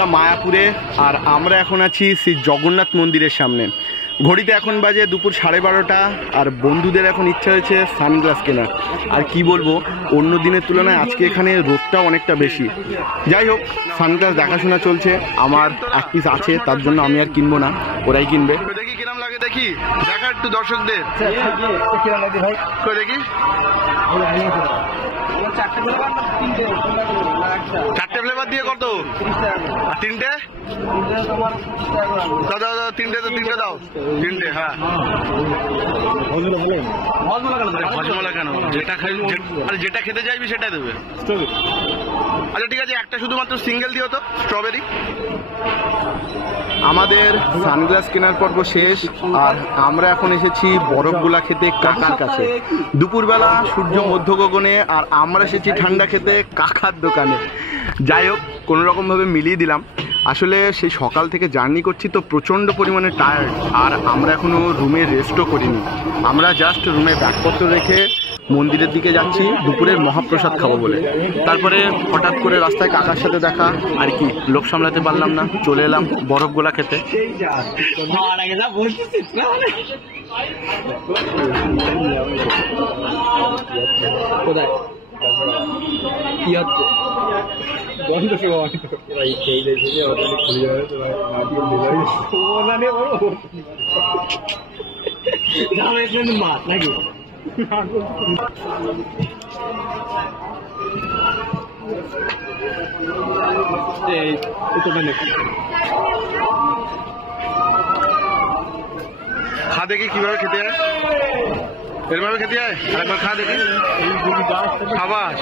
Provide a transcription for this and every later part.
আমরা মায়াপুরে, আর আমরা এখন আছি শ্রী জগন্নাথ মন্দিরের সামনে। ঘড়িতে এখন বাজে দুপুর 12:30, আর বন্ধুদের এখন ইচ্ছা হয়েছে সানগ্লাস কেনার। আর কি বলবো, অন্য দিনের তুলনায় আজকে এখানে রোদটাও অনেকটা বেশি। যাই হোক, সানগ্লাস দেখাশোনা চলছে। আমার এক পিস আছে, তার জন্য আমি আর কিনবো না, ওরাই কিনবে। দেখি কিরম লাগে, দেখি দেখা একটু দর্শকদের দেখি। চারটে ফ্লেভার দিয়ে কত? আর তিনটে? তিনটে তো তিনটে দাও, তিনটে। হ্যাঁ, হজমলা কেন? যেটা খাই, যেটা খেতে চাইবি সেটাই দেবে। আচ্ছা ঠিক আছে, একটা শুধুমাত্র সিঙ্গেল দিও তো, স্ট্রবেরি। আমাদের সানগ্লাস কেনার পর্ব শেষ, আর আমরা এখন এসেছি বরফগোলা খেতে কাকার কাছে। দুপুরবেলা সূর্য মধ্য গগনে, আর আমরা এসেছি ঠান্ডা খেতে কাকার দোকানে। যাই হোক, কোনোরকমভাবে মিলিয়ে দিলাম। আসলে সেই সকাল থেকে জার্নি করছি তো প্রচণ্ড পরিমাণে টায়ার্ড, আর আমরা এখনও রুমে রেস্টও করিনি। আমরা জাস্ট রুমে ব্যাগপত্র রেখে মন্দিরের দিকে যাচ্ছি দুপুরের মহাপ্রসাদ খাবো বলে। তারপরে হঠাৎ করে রাস্তায় কাকার সাথে দেখা, আর কি লোক সামলাতে পারলাম না, চলে এলাম বরফগোলা খেতে। কোথায় কি হচ্ছে? বন্ধ সে মাছ নাকি? খা দেখি কিভাবে খেতে হয়, এরভাবে খেতে হয়। আরেকবার খা দেখি, খাবার।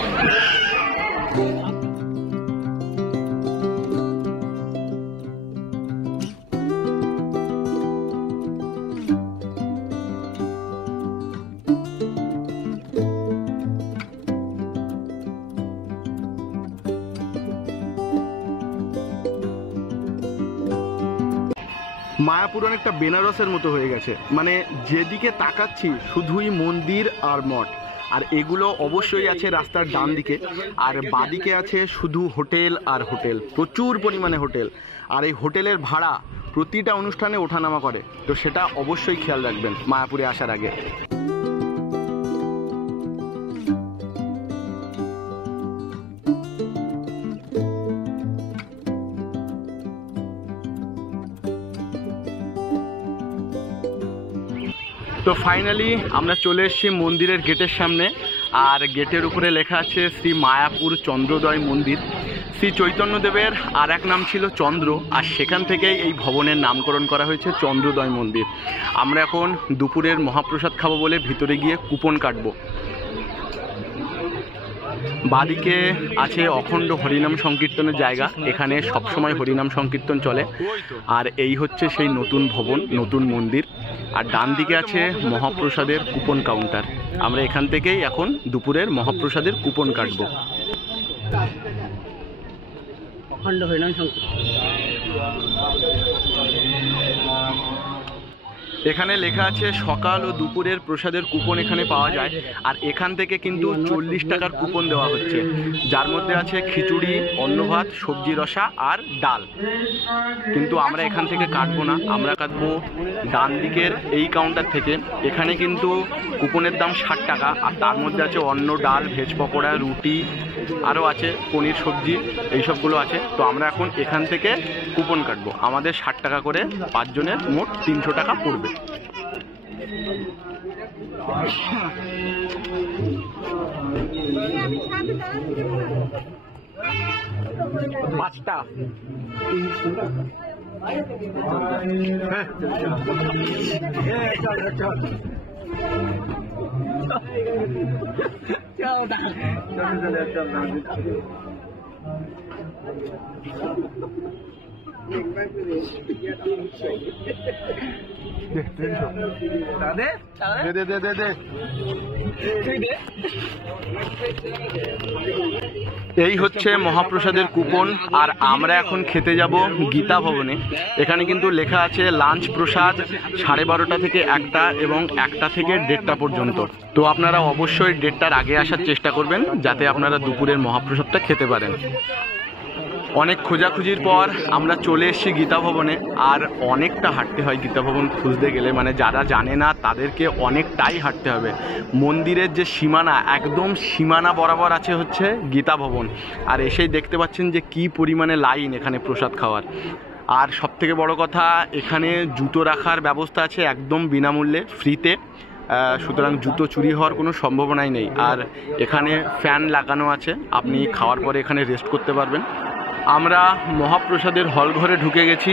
মায়াপুর অনেকটা বেনারসের মতো হয়ে গেছে, মানে যেদিকে তাকাচ্ছি শুধুই মন্দির আর মঠ। আর এগুলো অবশ্যই আছে রাস্তার ডান দিকে, আর বাদিকে আছে শুধু হোটেল আর হোটেল, প্রচুর পরিমাণে হোটেল। আর এই হোটেলের ভাড়া প্রতিটা অনুষ্ঠানে ওঠানামা করে, তো সেটা অবশ্যই খেয়াল রাখবেন মায়াপুরে আসার আগে। তো ফাইনালি আমরা চলে এসেছি মন্দিরের গেটের সামনে, আর গেটের উপরে লেখা আছে শ্রী মায়াপুর চন্দ্রোদয় মন্দির। শ্রী চৈতন্যদেবের আর এক নাম ছিল চন্দ্র, আর সেখান থেকেই এই ভবনের নামকরণ করা হয়েছে চন্দ্রোদয় মন্দির। আমরা এখন দুপুরের মহাপ্রসাদ খাবো বলে ভিতরে গিয়ে কুপন কাটবো। বাদিকে আছে অখণ্ড হরিনাম সংকীর্তনের জায়গা, এখানে সবসময় হরিনাম সংকীর্তন চলে। আর এই হচ্ছে সেই নতুন ভবন, নতুন মন্দির। আর ডান দিকে আছে মহাপ্রসাদের কুপন কাউন্টার। আমরা এখান থেকেই এখন দুপুরের মহাপ্রসাদের কুপন কাটবো। অখণ্ড হরিনাম সংকীর্তন এখানে লেখা আছে সকাল ও দুপুরের প্রসাদের কুপন এখানে পাওয়া যায়। আর এখান থেকে কিন্তু 40 টাকার কুপন দেওয়া হচ্ছে, যার মধ্যে আছে খিচুড়ি, অন্ন ভাত, সবজি রসা আর ডাল। কিন্তু আমরা এখান থেকে কাটবো না, আমরা কাটবো ডান দিকের এই কাউন্টার থেকে। এখানে কিন্তু কুপনের দাম 60 টাকা, আর তার মধ্যে আছে অন্ন, ডাল, ভেজ পকোড়া, রুটি, আরও আছে পনির সবজি, এইসবগুলো আছে। তো আমরা এখন এখান থেকে কুপন কাটবো। আমাদের 60 টাকা করে, 5 জনের মোট 300 টাকা পড়বে। পাঁচটা এই হচ্ছে মহাপ্রসাদের কুপন। আর আমরা এখন খেতে যাব গীতা ভবনে। এখানে কিন্তু লেখা আছে লাঞ্চ প্রসাদ 12:30 থেকে 1টা এবং 1টা থেকে 1:30 পর্যন্ত। তো আপনারা অবশ্যই 1:30টার আগে আসার চেষ্টা করবেন, যাতে আপনারা দুপুরের মহাপ্রসাদটা খেতে পারেন। অনেক খোঁজাখুঁজির পর আমরা চলে এসেছি গীতা ভবনে। আর অনেকটা হাঁটতে হয় গীতা ভবন খুঁজতে গেলে, মানে যারা জানে না তাদেরকে অনেকটাই হাঁটতে হবে। মন্দিরের যে সীমানা, একদম সীমানা বরাবর আছে হচ্ছে গীতা ভবন। আর এসেই দেখতে পাচ্ছেন যে কি পরিমাণে লাইন এখানে প্রসাদ খাওয়ার। আর সবথেকে বড় কথা, এখানে জুতো রাখার ব্যবস্থা আছে একদম বিনামূল্যে, ফ্রিতে। সুতরাং জুতো চুরি হওয়ার কোনো সম্ভাবনাই নেই। আর এখানে ফ্যান লাগানো আছে, আপনি খাওয়ার পরে এখানে রেস্ট করতে পারবেন। আমরা মহাপ্রসাদের হল ঘরে ঢুকে গেছি।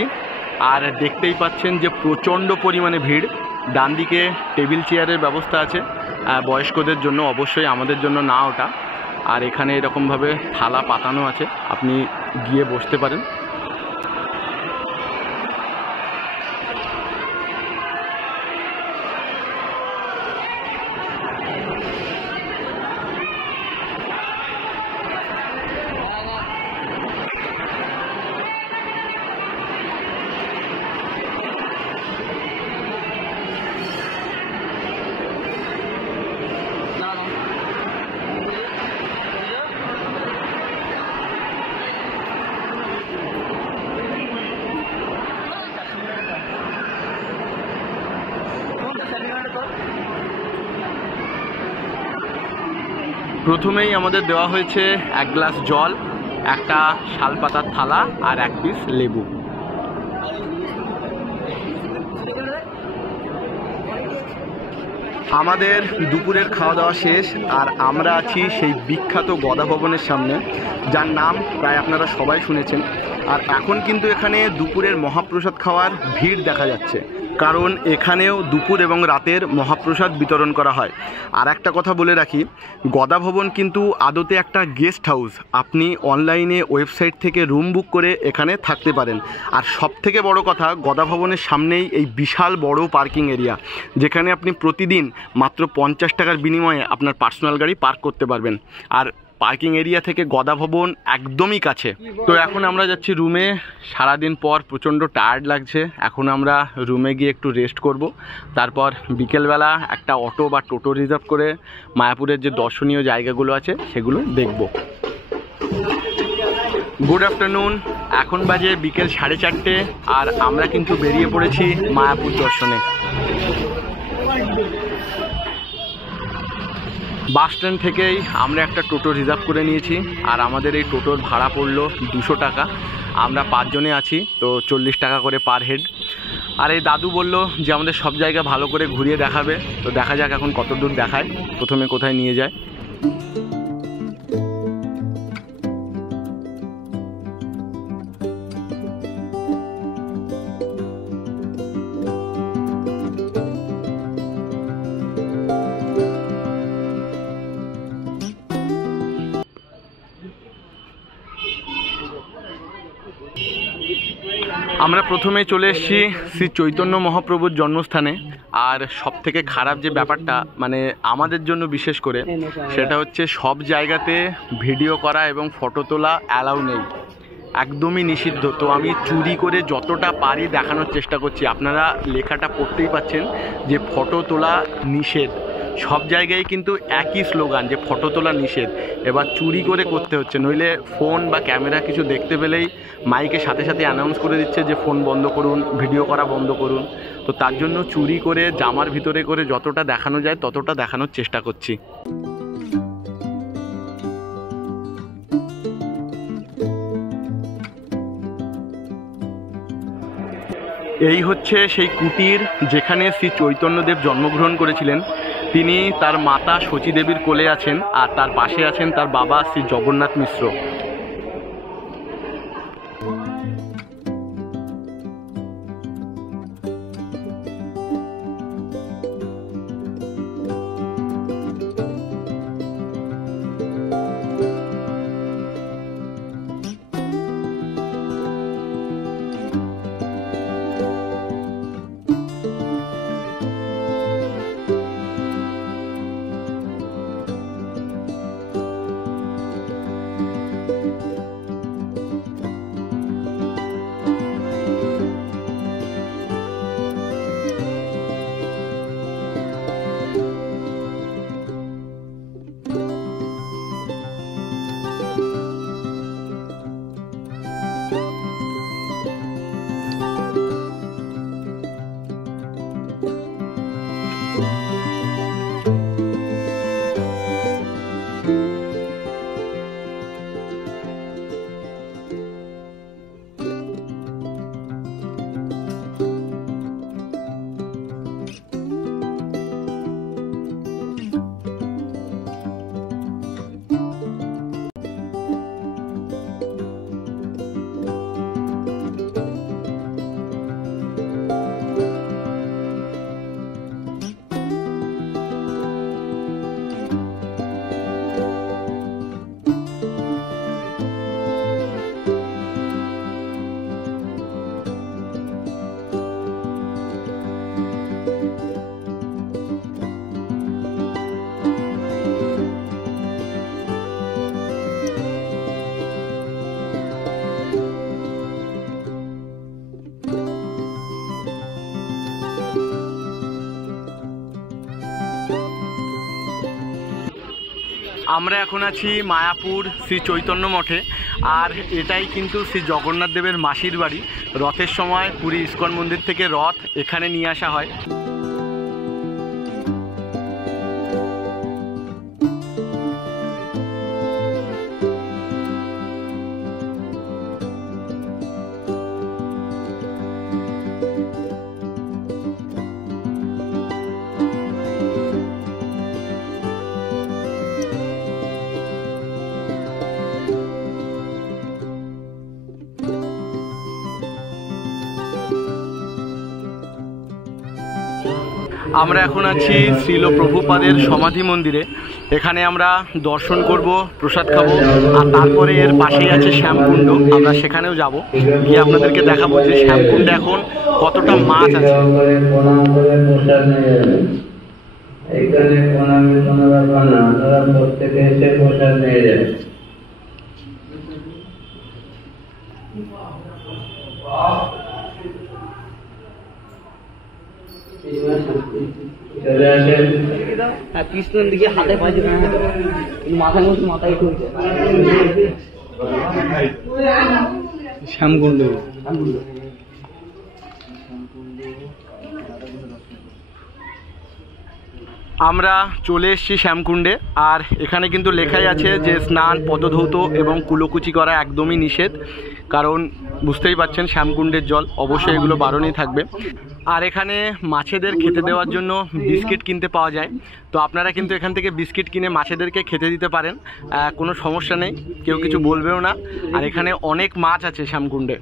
আর দেখতেই পাচ্ছেন যে প্রচণ্ড পরিমাণে ভিড়। ডান দিকে টেবিল চেয়ারের ব্যবস্থা আছে বয়স্কদের জন্য, অবশ্যই আমাদের জন্য না ওটা। আর এখানে এরকমভাবে থালা পাতানো আছে, আপনি গিয়ে বসতে পারেন। প্রথমেই আমাদের দেওয়া হয়েছে এক গ্লাস জল, একটা শালপাতার থালা আর এক পিস লেবু। আমাদের দুপুরের খাওয়া দাওয়া শেষ। আর আমরা আছি সেই বিখ্যাত গদা ভবনের সামনে, যার নাম প্রায় আপনারা সবাই শুনেছেন। আর এখন কিন্তু এখানে দুপুরের মহাপ্রসাদ খাওয়ার ভিড় দেখা যাচ্ছে, কারণ এখানেও দুপুর এবং রাতের মহাপ্রসাদ বিতরণ করা হয়। আর একটা কথা বলে রাখি, গদা ভবন কিন্তু আদতে একটা গেস্ট হাউস। আপনি অনলাইনে ওয়েবসাইট থেকে রুম বুক করে এখানে থাকতে পারেন। আর সবথেকে বড় কথা, গদা ভবনের সামনেই এই বিশাল বড় পার্কিং এরিয়া, যেখানে আপনি প্রতিদিন মাত্র 50 টাকার বিনিময়ে আপনার পার্সোনাল গাড়ি পার্ক করতে পারবেন। আর পার্কিং এরিয়া থেকে গদা ভবন একদমই কাছে। তো এখন আমরা যাচ্ছি রুমে। সারাদিন পর প্রচণ্ড টায়ার্ড লাগছে, এখন আমরা রুমে গিয়ে একটু রেস্ট করব। তারপর বিকেলবেলা একটা অটো বা টোটো রিজার্ভ করে মায়াপুরের যে দর্শনীয় জায়গাগুলো আছে সেগুলো দেখব। গুড আফটারনুন, এখন বাজে বিকেল 4:30, আর আমরা কিন্তু বেরিয়ে পড়েছি মায়াপুর দর্শনে। বাস স্ট্যান্ড থেকেই আমরা একটা টোটো রিজার্ভ করে নিয়েছি। আর আমাদের এই টোটোর ভাড়া পড়লো 200 টাকা। আমরা 5 জনে আছি, তো 40 টাকা করে পার হেড। আর এই দাদু বলল যে আমাদের সব জায়গা ভালো করে ঘুরিয়ে দেখাবে। তো দেখা যাক এখন কত দূর দেখায়, প্রথমে কোথায় নিয়ে যায়। আমরা প্রথমে চলে এসেছি শ্রী চৈতন্য মহাপ্রভুর জন্মস্থানে। আর সবথেকে খারাপ যে ব্যাপারটা, মানে আমাদের জন্য বিশেষ করে, সেটা হচ্ছে সব জায়গাতে ভিডিও করা এবং ফটো তোলা অ্যালাউ নেই, একদমই নিষিদ্ধ। তো আমি চুরি করে যতটা পারি দেখানোর চেষ্টা করছি। আপনারা লেখাটা পড়তেই পাচ্ছেন যে ফটো তোলা নিষেধ। সব জায়গায় কিন্তু একই স্লোগান যে ফটো তোলা নিষেধ। এবার চুরি করে করতে হচ্ছে, নইলে ফোন বা ক্যামেরা কিছু দেখতে পেলেই মাইকের সাথে সাথে অ্যানাউন্স করে দিচ্ছে যে ফোন বন্ধ করুন, ভিডিও করা বন্ধ করুন। তো তার জন্য চুরি করে জামার ভিতরে করে যতটা দেখানো যায় ততটা দেখানোর চেষ্টা করছি। এই হচ্ছে সেই কুটির যেখানে শ্রী চৈতন্যদেব জন্মগ্রহণ করেছিলেন। তিনি তার মাতা শচী দেবীর কোলে আছেন, আর তার পাশে আছেন তার বাবা শ্রী জগন্নাথ মিশ্র। আমরা এখন আছি মায়াপুর শ্রী চৈতন্য মঠে, আর এটাই কিন্তু শ্রী জগন্নাথ দেবের মাসির বাড়ি। রথের সময় পুরী ইস্কন মন্দির থেকে রথ এখানে নিয়ে আসা হয়। আমরা এখন আছি শ্রীল প্রভুপাদের সমাধি মন্দিরে। এখানে আমরা দর্শন করব, প্রসাদ খাবো, আর তারপরে এর পাশেই আছে শ্যামকুণ্ড। আমরা সেখানেও যাব, গিয়ে আপনাদেরকে দেখাবো যে শ্যামকুণ্ডে এখন কতটা মাছ আছে। পিছনের দিকে হাতে পাইছে মাথা মাথায় ঠুকছে শ্যামকুণ্ড। আমরা চলে এসেছি শ্যামকুণ্ডে, আর এখানে কিন্তু লেখাই আছে যে স্নান, পদধৌত এবং কুলোকুচি করা একদমই নিষেধ, কারণ বুঝতেই পারছেন শ্যামকুণ্ডের জল, অবশ্যই এগুলো বারণই থাকবে। আর এখানে মাছেদের খেতে দেওয়ার জন্য বিস্কিট কিনতে পাওয়া যায়, তো আপনারা কিন্তু এখান থেকে বিস্কিট কিনে মাছেদেরকে খেতে দিতে পারেন, কোনো সমস্যা নেই, কেউ কিছু বলবেও না। আর এখানে অনেক মাছ আছে শ্যামকুণ্ডে।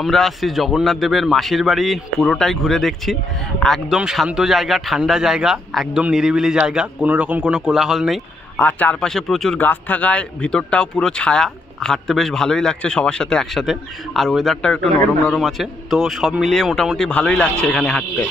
আমরা শ্রী জগন্নাথ দেবের মাসির বাড়ি পুরোটাই ঘুরে দেখছি। একদম শান্ত জায়গা, ঠান্ডা জায়গা, একদম নিরিবিলি জায়গা, কোনো রকম কোনো কোলাহল নেই। আর চারপাশে প্রচুর গাছ থাকায় ভিতরটাও পুরো ছায়া, হাঁটতে বেশ ভালোই লাগছে সবার সাথে একসাথে। আর ওয়েদারটাও একটু নরম নরম আছে, তো সব মিলিয়ে মোটামুটি ভালোই লাগছে এখানে হাঁটতে।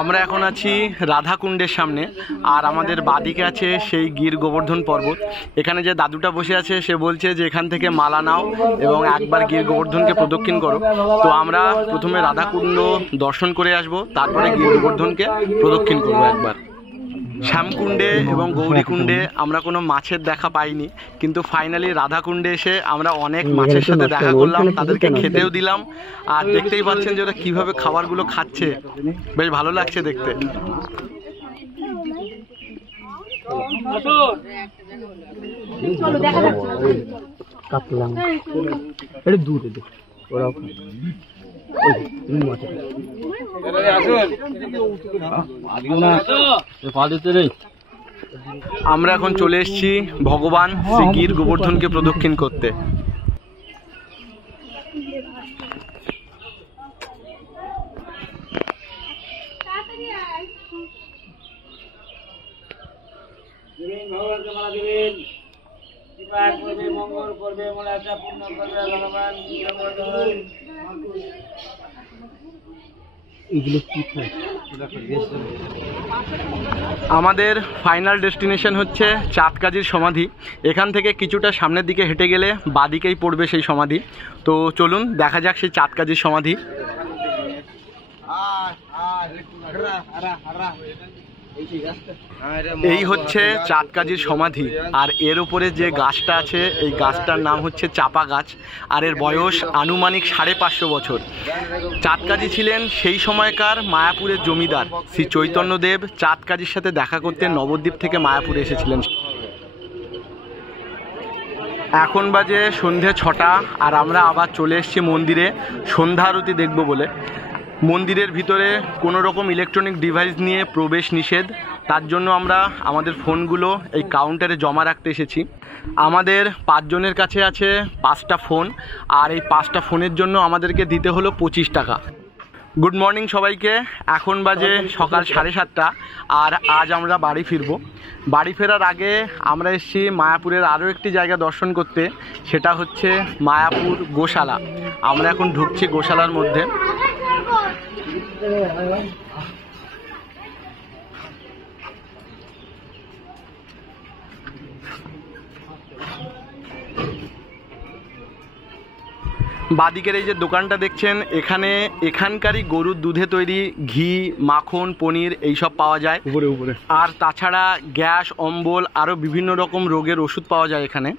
আমরা এখন আছি রাধাকুণ্ডের সামনে, আর আমাদের বাদিকে আছে সেই গির গোবর্ধন পর্বত। এখানে যে দাদুটা বসে আছে সে বলছে যে এখান থেকে মালা নাও এবং একবার গির গোবর্ধনকে প্রদক্ষিণ করো। তো আমরা প্রথমে রাধাকুণ্ড দর্শন করে আসব, তারপরে গির গোবর্ধনকে প্রদক্ষিণ করবো একবার। শ্যামকুণ্ডে এবং গৌরীকুণ্ডে আমরা কোনো মাছের দেখা পাইনি, কিন্তু ফাইনালি রাধাকুণ্ডে এসে আমরা অনেক মাছের সাথে দেখা করলাম, তাদেরকে খেতেও দিলাম। আর দেখতেই পাচ্ছেন যে ওরা কীভাবে খাবারগুলো খাচ্ছে, বেশ ভালো লাগছে দেখতে। কাটলাম এটা দূর ওরা আমরা এখন চলে এসেছি ভগবান শ্রী গির গোবর্ধনকে প্রদক্ষিণ করতে। আমাদের ফাইনাল ডেস্টিনেশন হচ্ছে চাঁদকাজির সমাধি। এখান থেকে কিছুটা সামনের দিকে হেঁটে গেলে বাদিকেই পড়বে সেই সমাধি। তো চলুন দেখা যাক সেই চাঁদকাজির সমাধি। এই হচ্ছে চাঁদকাজির সমাধি, আর এর উপরে যে গাছটা আছে এই গাছটার নাম হচ্ছে চাপা গাছ, আর এর বয়স আনুমানিক 550 বছর। চাঁদকাজি ছিলেন সেই সময়কার মায়াপুরের জমিদার। শ্রী চৈতন্যদেব চাঁদকাজির সাথে দেখা করতে নবদ্বীপ থেকে মায়াপুরে এসেছিলেন। এখন বাজে সন্ধে 6টা, আর আমরা আবার চলে এসেছি মন্দিরে সন্ধ্যা আরতি দেখব বলে। মন্দিরের ভিতরে কোনো রকম ইলেকট্রনিক ডিভাইস নিয়ে প্রবেশ নিষেধ, তার জন্য আমরা আমাদের ফোনগুলো এই কাউন্টারে জমা রাখতে এসেছি। আমাদের 5 জনের কাছে আছে 5টা ফোন, আর এই 5টা ফোনের জন্য আমাদেরকে দিতে হলো 25 টাকা। গুড মর্নিং সবাইকে, এখন বাজে সকাল 7:30, আর আজ আমরা বাড়ি ফিরব। বাড়ি ফেরার আগে আমরা এসেছি মায়াপুরের আরও একটি জায়গা দর্শন করতে, সেটা হচ্ছে মায়াপুর গোশালা। আমরা এখন ঢুকছি গোশালার মধ্যে। বাদিকের এই যে দোকানটা দেখছেন, এখানকারই গরুর দুধে তৈরি ঘি, মাখন, পনির এইসব পাওয়া যায় উপরে। আর তাছাড়া গ্যাস, অম্বল আরও বিভিন্ন রকম রোগের ওষুধ পাওয়া যায় এখানে।